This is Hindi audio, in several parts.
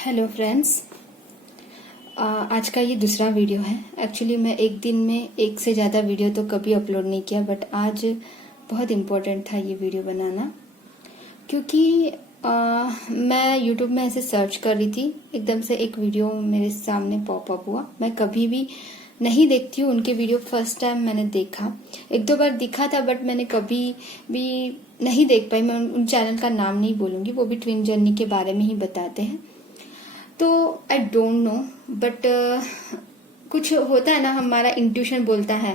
हेलो फ्रेंड्स, आज का ये दूसरा वीडियो है। एक्चुअली मैं एक दिन में एक से ज़्यादा वीडियो तो कभी अपलोड नहीं किया, बट आज बहुत इम्पोर्टेंट था ये वीडियो बनाना, क्योंकि मैं यूट्यूब में ऐसे सर्च कर रही थी, एकदम से एक वीडियो मेरे सामने पॉपअप हुआ। मैं कभी भी नहीं देखती हूँ उनके वीडियो, फर्स्ट टाइम मैंने देखा। एक दो बार दिखा था, बट मैंने कभी भी नहीं देख पाई। मैं उन चैनल का नाम नहीं बोलूँगी, वो भी ट्विन जर्नी के बारे में ही बताते हैं। तो आई डोंट नो, बट कुछ होता है ना, हमारा इंट्यूशन बोलता है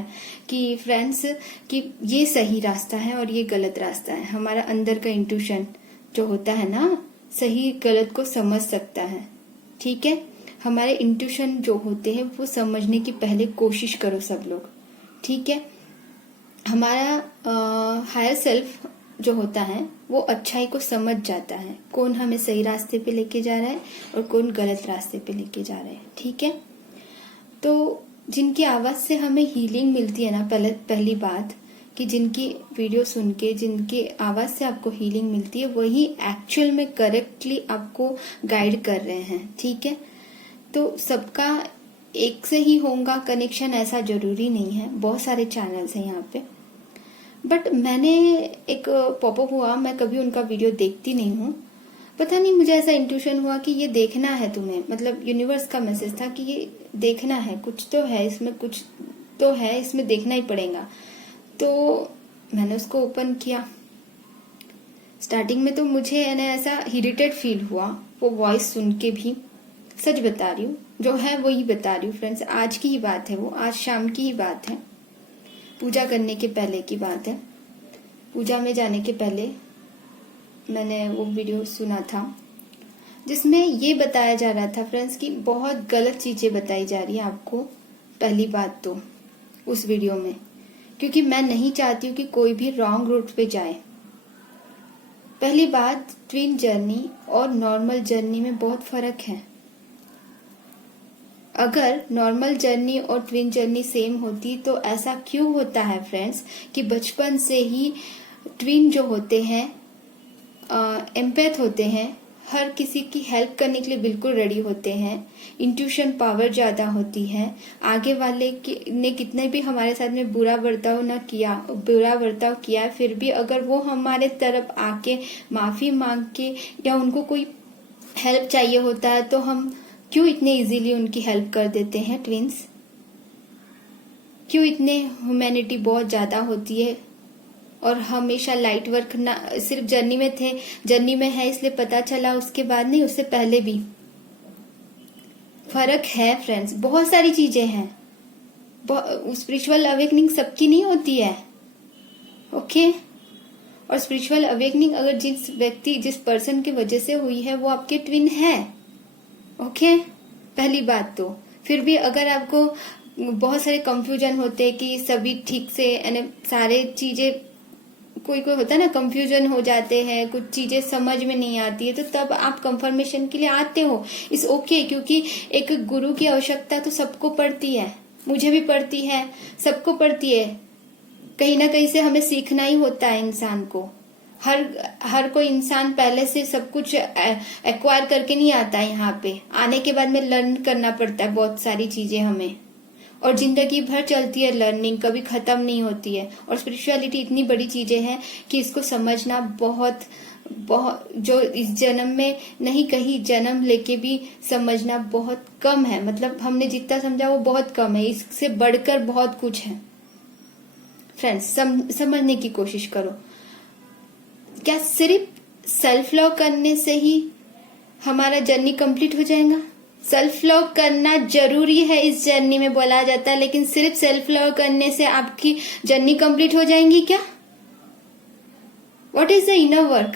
कि फ्रेंड्स कि ये सही रास्ता है और ये गलत रास्ता है। हमारा अंदर का इंट्यूशन जो होता है ना, सही गलत को समझ सकता है। ठीक है, हमारे इंट्यूशन जो होते हैं वो समझने की पहले कोशिश करो सब लोग। ठीक है, हमारा हायर सेल्फ जो होता है वो अच्छाई को समझ जाता है, कौन हमें सही रास्ते पे लेके जा रहा है और कौन गलत रास्ते पे लेके जा रहा है। ठीक है, तो जिनकी आवाज से हमें हीलिंग मिलती है ना, पहली बात कि जिनकी वीडियो सुन के जिनकी आवाज से आपको हीलिंग मिलती है, वही एक्चुअल में करेक्टली आपको गाइड कर रहे हैं। ठीक है, तो सबका एक से ही होगा कनेक्शन, ऐसा जरूरी नहीं है। बहुत सारे चैनल्स हैं यहाँ पे, बट मैंने एक पॉपअप हुआ, मैं कभी उनका वीडियो देखती नहीं हूँ। पता नहीं, मुझे ऐसा इंट्यूशन हुआ कि ये देखना है तुम्हें, मतलब यूनिवर्स का मैसेज था कि ये देखना है, कुछ तो है इसमें, कुछ तो है इसमें, देखना ही पड़ेगा। तो मैंने उसको ओपन किया। स्टार्टिंग में तो मुझे ऐसा इरिटेट फील हुआ वो वॉइस सुन के भी। सच बता रही हूँ, जो है वही बता रही हूँ फ्रेंड्स। आज की ही बात है, वो आज शाम की ही बात है, पूजा करने के पहले की बात है। पूजा में जाने के पहले मैंने वो वीडियो सुना था, जिसमें ये बताया जा रहा था फ्रेंड्स कि बहुत गलत चीजें बताई जा रही है आपको। पहली बात तो उस वीडियो में, क्योंकि मैं नहीं चाहती हूँ कि कोई भी रॉन्ग रूट पे जाए। पहली बात, ट्विन जर्नी और नॉर्मल जर्नी में बहुत फर्क है। अगर नॉर्मल जर्नी और ट्विन जर्नी सेम होती तो ऐसा क्यों होता है फ्रेंड्स कि बचपन से ही ट्विन जो होते हैं एम्पैथ होते हैं, हर किसी की हेल्प करने के लिए बिल्कुल रेडी होते हैं, इंट्यूशन पावर ज्यादा होती है। आगे वाले ने कितने भी हमारे साथ में बुरा बर्ताव किया, फिर भी अगर वो हमारे तरफ आके माफी मांग के या उनको कोई हेल्प चाहिए होता है, तो हम क्यों इतने इजीली उनकी हेल्प कर देते हैं ट्विंस? क्यों इतने ह्यूमैनिटी बहुत ज्यादा होती है और हमेशा लाइट वर्क ना, सिर्फ जर्नी में थे, जर्नी में है इसलिए पता चला, उसके बाद नहीं, उससे पहले भी फर्क है फ्रेंड्स। बहुत सारी चीजें हैं। स्पिरिचुअल अवेकनिंग सबकी नहीं होती है, ओके। और स्पिरिचुअल अवेकनिंग अगर जिस पर्सन की वजह से हुई है वो आपके ट्विन है, ओके। पहली बात तो फिर भी अगर आपको बहुत सारे कंफ्यूजन होते हैं कि सभी ठीक से सारे चीजें, कोई होता है ना, कंफ्यूजन हो जाते हैं, कुछ चीजें समझ में नहीं आती है, तो तब आप कंफर्मेशन के लिए आते हो, इस ओके। क्योंकि एक गुरु की आवश्यकता तो सबको पड़ती है, मुझे भी पड़ती है, सबको पड़ती है। कहीं ना कहीं से हमें सीखना ही होता है इंसान को। हर कोई इंसान पहले से सब कुछ एक्वायर करके नहीं आता है। यहाँ पे आने के बाद में लर्न करना पड़ता है बहुत सारी चीजें हमें, और जिंदगी भर चलती है लर्निंग, कभी खत्म नहीं होती है। और स्पिरिचुअलिटी इतनी बड़ी चीजें हैं कि इसको समझना बहुत जो इस जन्म में नहीं, कहीं जन्म लेके भी समझना बहुत कम है। मतलब हमने जितना समझा वो बहुत कम है, इससे बढ़कर बहुत कुछ है फ्रेंड्स। समझने की कोशिश करो। क्या सिर्फ सेल्फ लव करने से ही हमारा जर्नी कंप्लीट हो जाएगा? सेल्फ लव करना जरूरी है इस जर्नी में, बोला जाता है, लेकिन सिर्फ सेल्फ लव करने से आपकी जर्नी कंप्लीट हो जाएंगी क्या? What is the inner work?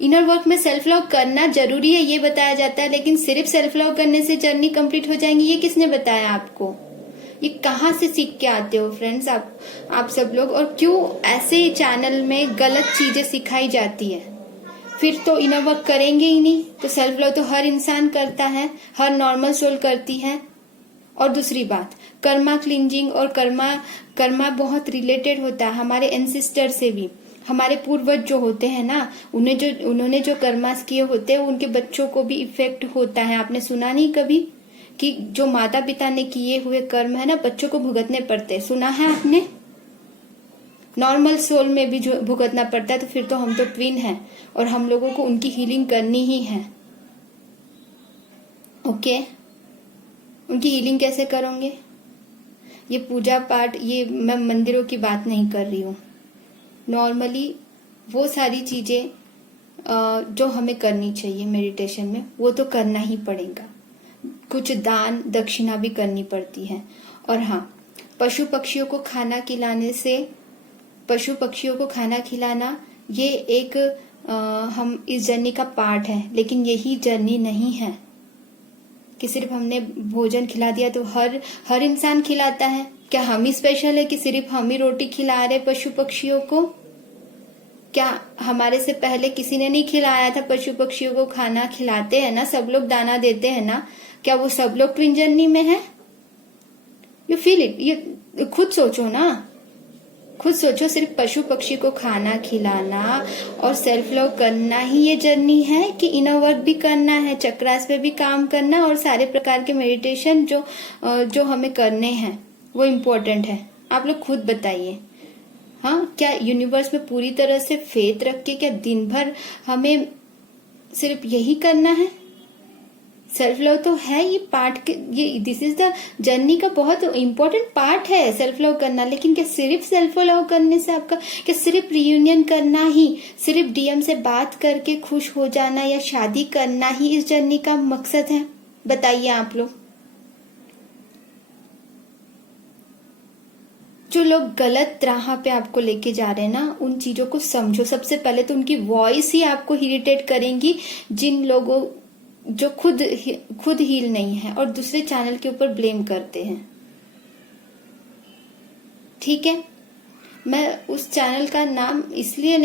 Inner work में सेल्फ लव करना जरूरी है ये बताया जाता है, लेकिन सिर्फ सेल्फ लव करने से जर्नी कंप्लीट हो जाएंगी, ये किसने बताया आपको? ये कहाँ से सीख के आते हो फ्रेंड्स आप सब लोग? और क्यों ऐसे चैनल में गलत चीजें सिखाई जाती है? फिर तो इनर वर्क करेंगे ही नहीं, तो सेल्फ लव तो हर इंसान करता है, हर नॉर्मल सोल करती है। और दूसरी बात, कर्मा क्लिंजिंग और कर्मा बहुत रिलेटेड होता है हमारे एंसेस्टर से भी। हमारे पूर्वज जो होते हैं ना, उन्होंने जो कर्मास किए होते हैं उनके बच्चों को भी इफेक्ट होता है। आपने सुना नहीं कभी कि जो माता पिता ने किए हुए कर्म है ना, बच्चों को भुगतने पड़ते हैं? सुना है आपने? नॉर्मल सोल में भी जो भुगतना पड़ता है, तो फिर तो हम तो ट्विन हैं और हम लोगों को उनकी हीलिंग करनी ही है। ओके, उनकी हीलिंग कैसे करोगे? ये पूजा पाठ, ये मैं मंदिरों की बात नहीं कर रही हूँ। नॉर्मली वो सारी चीजें जो हमें करनी चाहिए मेडिटेशन में, वो तो करना ही पड़ेगा। कुछ दान दक्षिणा भी करनी पड़ती है। और हाँ, पशु पक्षियों को खाना खिलाना ये एक हम इस जर्नी का पार्ट है, लेकिन यही जर्नी नहीं है कि सिर्फ हमने भोजन खिला दिया तो हर इंसान खिलाता है। क्या हम ही स्पेशल है कि सिर्फ हम ही रोटी खिला रहे पशु पक्षियों को? क्या हमारे से पहले किसी ने नहीं खिलाया था? पशु पक्षियों को खाना खिलाते हैं ना, सब लोग दाना देते हैं ना। क्या वो सब लोग ट्विन जर्नी में है? यू फील इट, ये खुद सोचो ना, खुद सोचो। सिर्फ पशु पक्षी को खाना खिलाना और सेल्फ लव करना ही ये जर्नी है कि इनर वर्क भी करना है, चक्रास पे भी काम करना और सारे प्रकार के मेडिटेशन जो हमें करने हैं वो इम्पोर्टेंट है? आप लोग खुद बताइए। हाँ, क्या यूनिवर्स में पूरी तरह से फेथ रख के क्या दिन भर हमें सिर्फ यही करना है? सेल्फ लव तो है ये पार्ट के, ये दिस इज द जर्नी का बहुत इम्पोर्टेंट पार्ट है सेल्फ लव करना। लेकिन क्या सिर्फ सेल्फ लव करने से आपका, क्या सिर्फ रियूनियन करना ही, सिर्फ डीएम से बात करके खुश हो जाना या शादी करना ही इस जर्नी का मकसद है? बताइए आप लोग। जो लोग गलत राह पे आपको लेके जा रहे हैं ना, उन चीजों को समझो। सबसे पहले तो उनकी वॉइस ही आपको इरिटेट करेंगी, जिन लोगों जो खुद हील नहीं है और दूसरे चैनल के ऊपर ब्लेम करते हैं। ठीक है, मैं उस चैनल का नाम इसलिए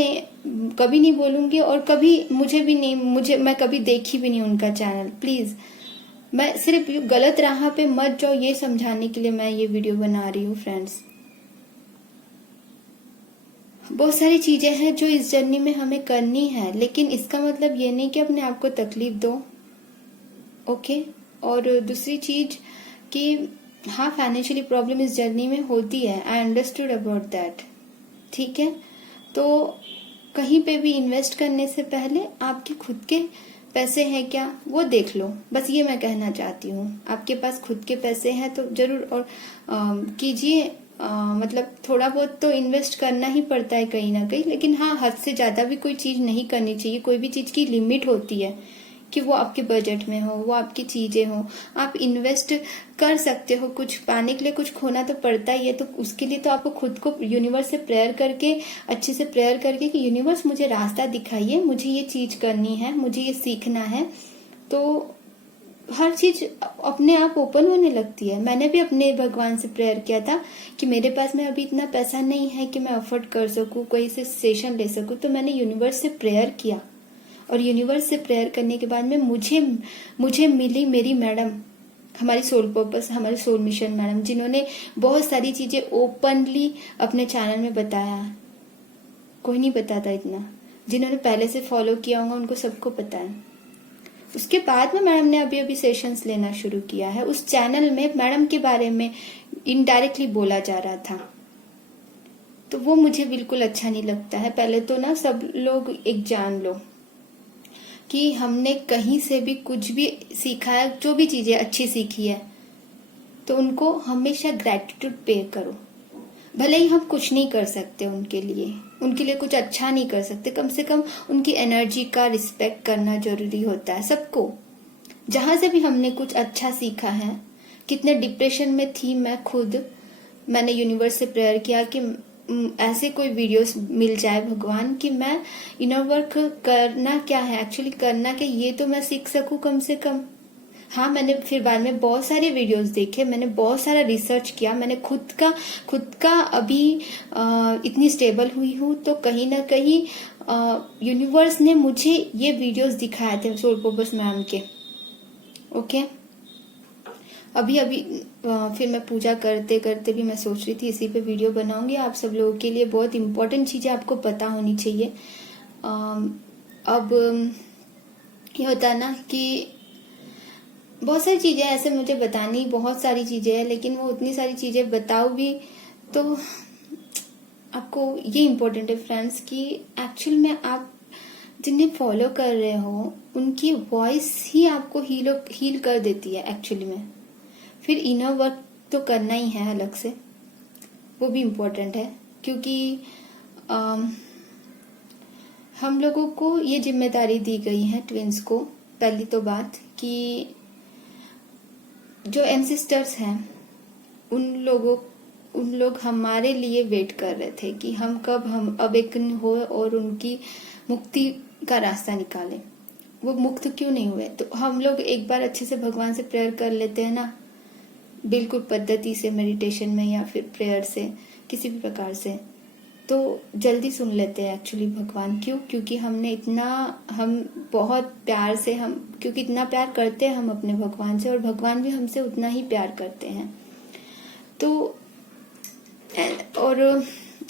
कभी नहीं बोलूंगी और कभी मैं कभी देखी भी नहीं उनका चैनल। प्लीज, मैं सिर्फ गलत राह पे मत जाओ ये समझाने के लिए मैं ये वीडियो बना रही हूँ फ्रेंड्स। बहुत सारी चीजें हैं जो इस जर्नी में हमें करनी है, लेकिन इसका मतलब ये नहीं कि अपने आप को तकलीफ दो। ओके, और दूसरी चीज कि हाँ, फाइनेंशियली प्रॉब्लम इस जर्नी में होती है। I understood about that. ठीक है, तो कहीं पे भी इन्वेस्ट करने से पहले आपके खुद के पैसे हैं क्या, वो देख लो। बस ये मैं कहना चाहती हूँ। आपके पास खुद के पैसे हैं तो जरूर और कीजिए। मतलब थोड़ा बहुत तो इन्वेस्ट करना ही पड़ता है कहीं ना कहीं, लेकिन हाँ, हद से ज्यादा भी कोई चीज नहीं करनी चाहिए। कोई भी चीज की लिमिट होती है कि वो आपके बजट में हो, वो आपकी चीजें हो। आप इन्वेस्ट कर सकते हो, कुछ पाने के लिए कुछ खोना तो पड़ता ही है। तो उसके लिए तो आपको खुद को यूनिवर्स से प्रेयर करके, अच्छे से प्रेयर करके कि यूनिवर्स मुझे रास्ता दिखाइए, मुझे ये चीज करनी है, मुझे ये सीखना है, तो हर चीज अपने आप ओपन होने लगती है। मैंने भी अपने भगवान से प्रेयर किया था कि मेरे पास में अभी इतना पैसा नहीं है कि मैं अफोर्ड कर सकूं, कोई से सेशन ले सकूं। तो मैंने यूनिवर्स से प्रेयर किया और यूनिवर्स से प्रेयर करने के बाद में मुझे मिली मेरी मैडम, हमारी सोल पर्पस, हमारी सोल मिशन मैडम, जिन्होंने बहुत सारी चीजें ओपनली अपने चैनल में बताया। कोई नहीं बताता इतना। जिन्होंने पहले से फॉलो किया होगा उनको सबको पता है। उसके बाद में मैडम ने अभी सेशंस लेना शुरू किया है। उस चैनल में मैडम के बारे में इनडायरेक्टली बोला जा रहा था, तो वो मुझे बिल्कुल अच्छा नहीं लगता है। पहले तो ना सब लोग एक जान लो कि हमने कहीं से भी कुछ भी सीखा है, जो भी चीजें अच्छी सीखी है, तो उनको हमेशा ग्रेटिट्यूड पे करो। भले ही हम कुछ नहीं कर सकते उनके लिए कुछ अच्छा नहीं कर सकते, कम से कम उनकी एनर्जी का रिस्पेक्ट करना जरूरी होता है सबको। जहां से भी हमने कुछ अच्छा सीखा है, कितने डिप्रेशन में थी मैं खुद, मैंने यूनिवर्स से प्रेयर किया कि ऐसे कोई वीडियोस मिल जाए भगवान कि मैं इनर वर्क करना क्या है, एक्चुअली करना क्या, ये तो मैं सीख सकूं कम से कम। हाँ, मैंने फिर बाद में बहुत सारे वीडियोस देखे, मैंने बहुत सारा रिसर्च किया, मैंने खुद का अभी इतनी स्टेबल हुई हूँ तो कहीं ना कहीं यूनिवर्स ने मुझे ये वीडियोस दिखाए थे सोल पर्पस मैम के। ओके, अभी अभी फिर मैं पूजा करते करते भी मैं सोच रही थी इसी पे वीडियो बनाऊंगी। आप सब लोगों के लिए बहुत इम्पोर्टेंट चीजें आपको पता होनी चाहिए। अब ये होता है ना कि बहुत सारी चीजें ऐसे मुझे बतानी, बहुत सारी चीजें हैं, लेकिन वो उतनी सारी चीजें बताओ भी तो आपको ये इम्पोर्टेंट है फ्रेंड्स कि एक्चुअल में आप जिन्हें फॉलो कर रहे हो उनकी वॉइस ही आपको हील कर देती है एक्चुअली में। फिर इनर वर्क तो करना ही है अलग से, वो भी इम्पोर्टेंट है, क्योंकि हम लोगों को ये जिम्मेदारी दी गई है ट्विंस को। पहली तो बात कि जो एंसेस्टर्स हैं उन लोग हमारे लिए वेट कर रहे थे कि हम कब हम अवेकन हो और उनकी मुक्ति का रास्ता निकालें। वो मुक्त क्यों नहीं हुए? तो हम लोग एक बार अच्छे से भगवान से प्रेयर कर लेते हैं ना, बिल्कुल पद्धति से, मेडिटेशन में या फिर प्रेयर से, किसी भी प्रकार से, तो जल्दी सुन लेते हैं एक्चुअली भगवान। क्यों? क्योंकि हम बहुत प्यार से, क्योंकि इतना प्यार करते हैं हम अपने भगवान से, और भगवान भी हमसे उतना ही प्यार करते हैं। तो और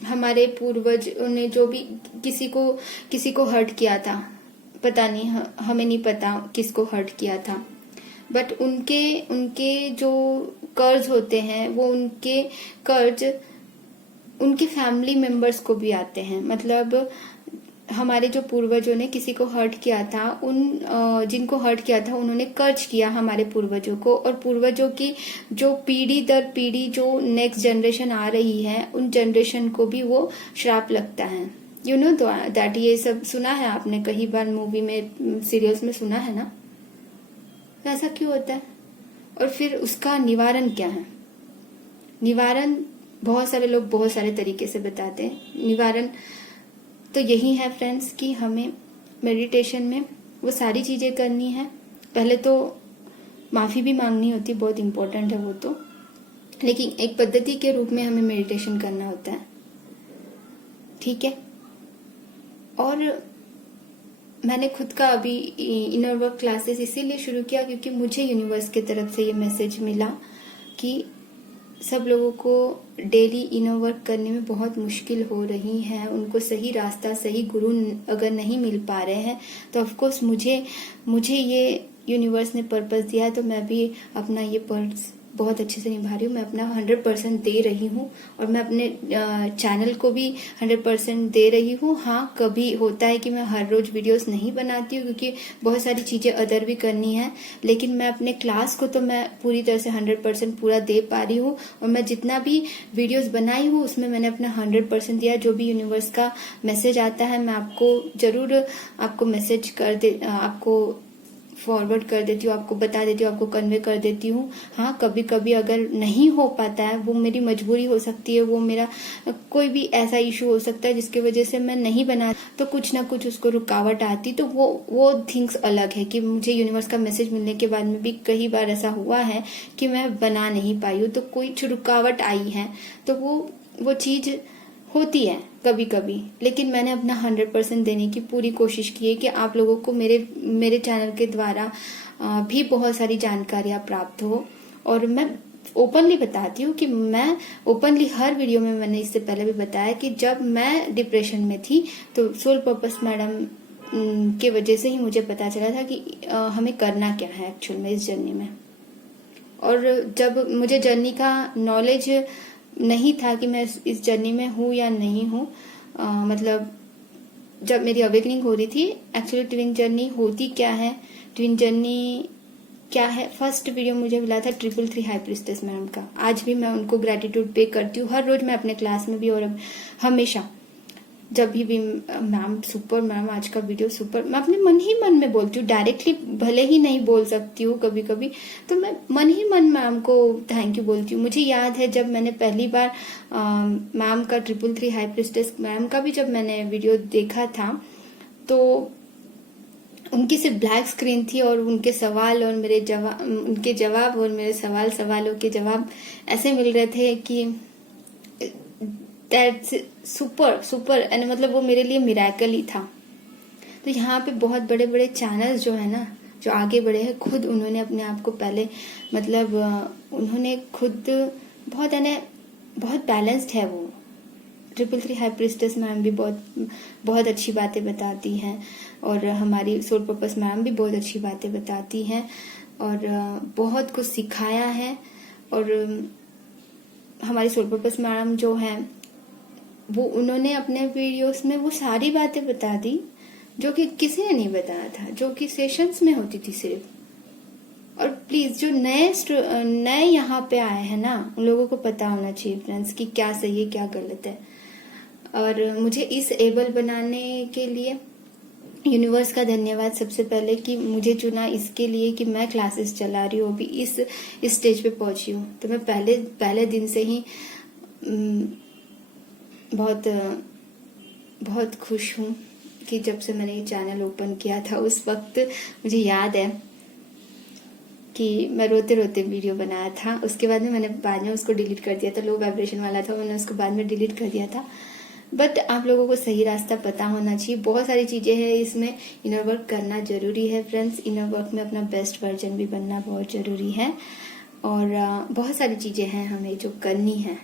हमारे पूर्वज ने जो भी किसी को हर्ट किया था, पता नहीं, हमें नहीं पता किसको हर्ट किया था, बट उनके जो कर्ज होते हैं वो उनके कर्ज उनके फैमिली मेंबर्स को भी आते हैं। मतलब हमारे जो पूर्वजों ने किसी को हर्ट किया था, जिनको हर्ट किया था उन्होंने कर्ज किया हमारे पूर्वजों को, और पूर्वजों की जो पीढ़ी दर पीढ़ी जो नेक्स्ट जनरेशन आ रही है उन जनरेशन को भी वो श्राप लगता है। यू नो दैट, ये सब सुना है आपने कई बार, मूवी में, सीरियल्स में सुना है ना। ऐसा क्यों होता है? और फिर उसका निवारण क्या है? निवारण बहुत सारे लोग बहुत सारे तरीके से बताते हैं। निवारण तो यही है फ्रेंड्स कि हमें मेडिटेशन में वो सारी चीजें करनी है। पहले तो माफी भी मांगनी होती, बहुत इंपॉर्टेंट है वो तो, लेकिन एक पद्धति के रूप में हमें मेडिटेशन करना होता है, ठीक है। और मैंने खुद का अभी इनर वर्क क्लासेस इसीलिए शुरू किया क्योंकि मुझे यूनिवर्स की तरफ से ये मैसेज मिला कि सब लोगों को डेली इनर वर्क करने में बहुत मुश्किल हो रही है। उनको सही रास्ता, सही गुरु अगर नहीं मिल पा रहे हैं तो ऑफ कोर्स मुझे ये यूनिवर्स ने पर्पस दिया है, तो मैं भी अपना ये पर्पस बहुत अच्छे से निभा रही हूँ। मैं अपना 100% दे रही हूँ, और मैं अपने चैनल को भी 100% दे रही हूँ। हाँ, कभी होता है कि मैं हर रोज वीडियोस नहीं बनाती हूँ क्योंकि बहुत सारी चीजें अदर भी करनी है, लेकिन मैं अपने क्लास को तो मैं पूरी तरह से 100% पूरा दे पा रही हूँ। और मैं जितना भी वीडियोस बनाई हूँ उसमें मैंने अपना 100% दिया। जो भी यूनिवर्स का मैसेज आता है मैं आपको जरूर आपको मैसेज आपको फॉरवर्ड कर देती हूँ, आपको बता देती हूँ, आपको कन्वे कर देती हूँ। हाँ, कभी कभी अगर नहीं हो पाता है, वो मेरी मजबूरी हो सकती है, वो मेरा कोई भी ऐसा इशू हो सकता है जिसकी वजह से मैं नहीं बना, तो कुछ ना कुछ उसको रुकावट आती, तो वो थिंग्स अलग है कि मुझे यूनिवर्स का मैसेज मिलने के बाद में भी कई बार ऐसा हुआ है कि मैं बना नहीं पाई हूँ, तो कोई रुकावट आई है, तो वो चीज होती है कभी कभी। लेकिन मैंने अपना 100% देने की पूरी कोशिश की है कि आप लोगों को मेरे चैनल के द्वारा भी बहुत सारी जानकारियां प्राप्त हो। और मैं ओपनली बताती हूँ कि मैं ओपनली हर वीडियो में, मैंने इससे पहले भी बताया कि जब मैं डिप्रेशन में थी तो सोल पर्पस मैडम के वजह से ही मुझे पता चला था कि हमें करना क्या है एक्चुअल में इस जर्नी में। और जब मुझे जर्नी का नॉलेज नहीं था कि मैं इस जर्नी में हूँ या नहीं हूँ, मतलब जब मेरी अवेकनिंग हो रही थी, एक्चुअली ट्विन जर्नी होती क्या है, ट्विन जर्नी क्या है, फर्स्ट वीडियो मुझे मिला था 333 हाई प्रीस्टेस मैम का। आज भी मैं उनको ग्रेटिट्यूड पे करती हूँ, हर रोज मैं अपने क्लास में भी, और हमेशा जब भी मैम सुपर, मैम आज का वीडियो सुपर, मैं अपने मन ही मन में बोलती हूँ, डायरेक्टली भले ही नहीं बोल सकती हूँ कभी कभी, तो मैं मन ही मन मैम को थैंक यू बोलती हूँ। मुझे याद है जब मैंने पहली बार मैम का 333 हाई प्रीस्टेस मैम का भी जब मैंने वीडियो देखा था, तो उनकी सिर्फ ब्लैक स्क्रीन थी और उनके सवाल और मेरे जवाब, उनके जवाब और मेरे सवालों के जवाब ऐसे मिल रहे थे कि दैट्स सुपर एंड मतलब वो मेरे लिए मिरेकल ही था। तो यहाँ पे बहुत बड़े बड़े चैनल्स जो है ना, जो आगे बढ़े हैं, खुद उन्होंने अपने आप को पहले मतलब उन्होंने खुद बहुत बहुत बैलेंस्ड है वो। 333 हाई प्रिस्टेस मैम भी बहुत अच्छी बातें बताती हैं, और हमारी सोल पर्पस मैम भी बहुत अच्छी बातें बताती हैं और बहुत कुछ सिखाया है। और हमारी सोल पर्पस मैम जो है वो उन्होंने अपने वीडियोस में वो सारी बातें बता दी जो कि किसी ने नहीं बताया था, जो कि सेशंस में होती थी सिर्फ। और प्लीज जो नए यहाँ पे आए हैं ना, उन लोगों को पता होना चाहिए फ्रेंड्स कि क्या सही है क्या गलत है। और मुझे इस एबल बनाने के लिए यूनिवर्स का धन्यवाद सबसे पहले कि मुझे चुना इसके लिए कि मैं क्लासेस चला रही हूँ, अभी इस स्टेज पे पहुंची हूँ। तो मैं पहले दिन से ही बहुत खुश हूँ कि जब से मैंने ये चैनल ओपन किया था उस वक्त मुझे याद है कि मैं रोते रोते वीडियो बनाया था। उसके बाद में मैंने बाद में उसको डिलीट कर दिया था, लो वाइब्रेशन वाला था, मैंने उसको बाद में डिलीट कर दिया था। बट आप लोगों को सही रास्ता पता होना चाहिए। बहुत सारी चीजें हैं इसमें, इनर वर्क करना जरूरी है फ्रेंड्स। इनर वर्क में अपना बेस्ट वर्जन भी बनना बहुत जरूरी है, और बहुत सारी चीजें हैं हमें जो करनी है,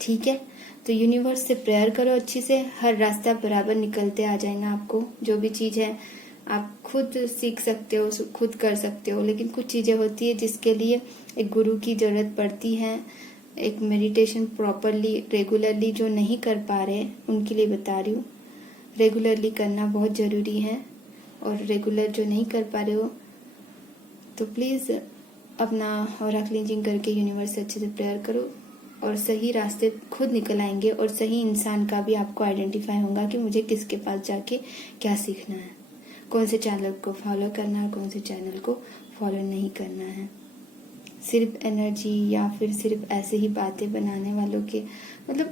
ठीक है। तो यूनिवर्स से प्रेयर करो अच्छी से, हर रास्ता बराबर निकलते आ जाएगा आपको। जो भी चीज है आप खुद सीख सकते हो, खुद कर सकते हो, लेकिन कुछ चीजें होती है जिसके लिए एक गुरु की जरूरत पड़ती है। एक मेडिटेशन प्रॉपरली रेगुलरली जो नहीं कर पा रहे उनके लिए बता रही हूँ, रेगुलरली करना बहुत जरूरी है। और रेगुलर जो नहीं कर पा रहे हो तो प्लीज अपना ऑरा क्लींजिंग करके यूनिवर्स से अच्छे से प्रेयर करो, और सही रास्ते खुद निकल आएंगे। और सही इंसान का भी आपको आइडेंटिफाई होगा कि मुझे किसके पास जाके क्या सीखना है, कौन से चैनल को फॉलो करना है, कौन से चैनल को फॉलो नहीं करना है। सिर्फ एनर्जी या फिर सिर्फ ऐसे ही बातें बनाने वालों के मतलब,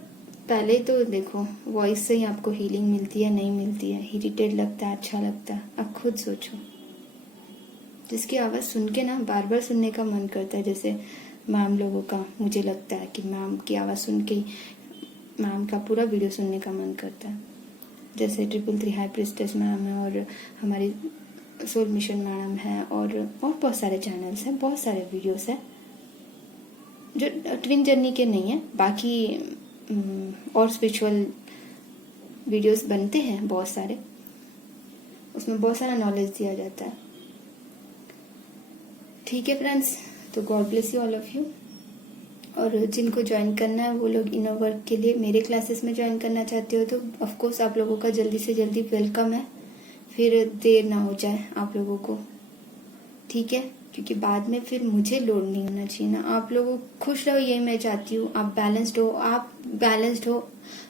पहले तो देखो वॉइस से ही आपको हीलिंग मिलती है नहीं मिलती है, इरिटेट लगता है अच्छा लगता है, आप खुद सोचो। जिसकी आवाज सुन के ना बार बार सुनने का मन करता है, जैसे मैम लोगों का, मुझे लगता है कि मैम की आवाज सुन के मैम का पूरा वीडियो सुनने का मन करता है। जैसे 333 हाई प्रिस्टेस मैम है, और हमारी सोल मिशन मैडम है, और बहुत सारे चैनल्स हैं, बहुत सारे वीडियोस हैं जो ट्विन जर्नी के नहीं है, बाकी और स्पिरिचुअल वीडियोस बनते हैं बहुत सारे, उसमें बहुत सारा नॉलेज दिया जाता है, ठीक है फ्रेंड्स। तो God bless you all of you. और जिनको ज्वाइन करना है वो लोग इनर वर्क के लिए मेरे क्लासेस में ज्वाइन करना चाहते हो तो ऑफ कोर्स आप लोगों का जल्दी से जल्दी वेलकम है, फिर देर ना हो जाए आप लोगों को, ठीक है। क्योंकि बाद में फिर मुझे लोड नहीं होना चाहिए ना, आप लोग खुश रहो यही मैं चाहती हूँ। आप बैलेंस्ड हो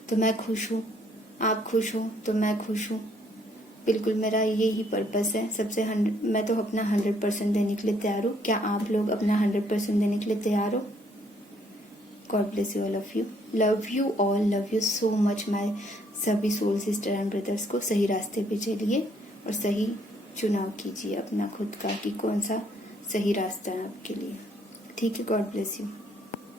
तो मैं खुश हूँ, आप खुश हो तो मैं खुश हूँ। बिल्कुल मेरा यही पर्पस है सबसे। मैं तो अपना 100% देने के लिए तैयार हूँ। क्या आप लोग अपना 100% देने के लिए तैयार हो? God bless you all of you, love you all, love you so much my सभी सोल सिस्टर एंड ब्रदर्स को। सही रास्ते पे चलिए और सही चुनाव कीजिए अपना खुद का कि कौन सा सही रास्ता है आपके लिए, ठीक है। God bless you.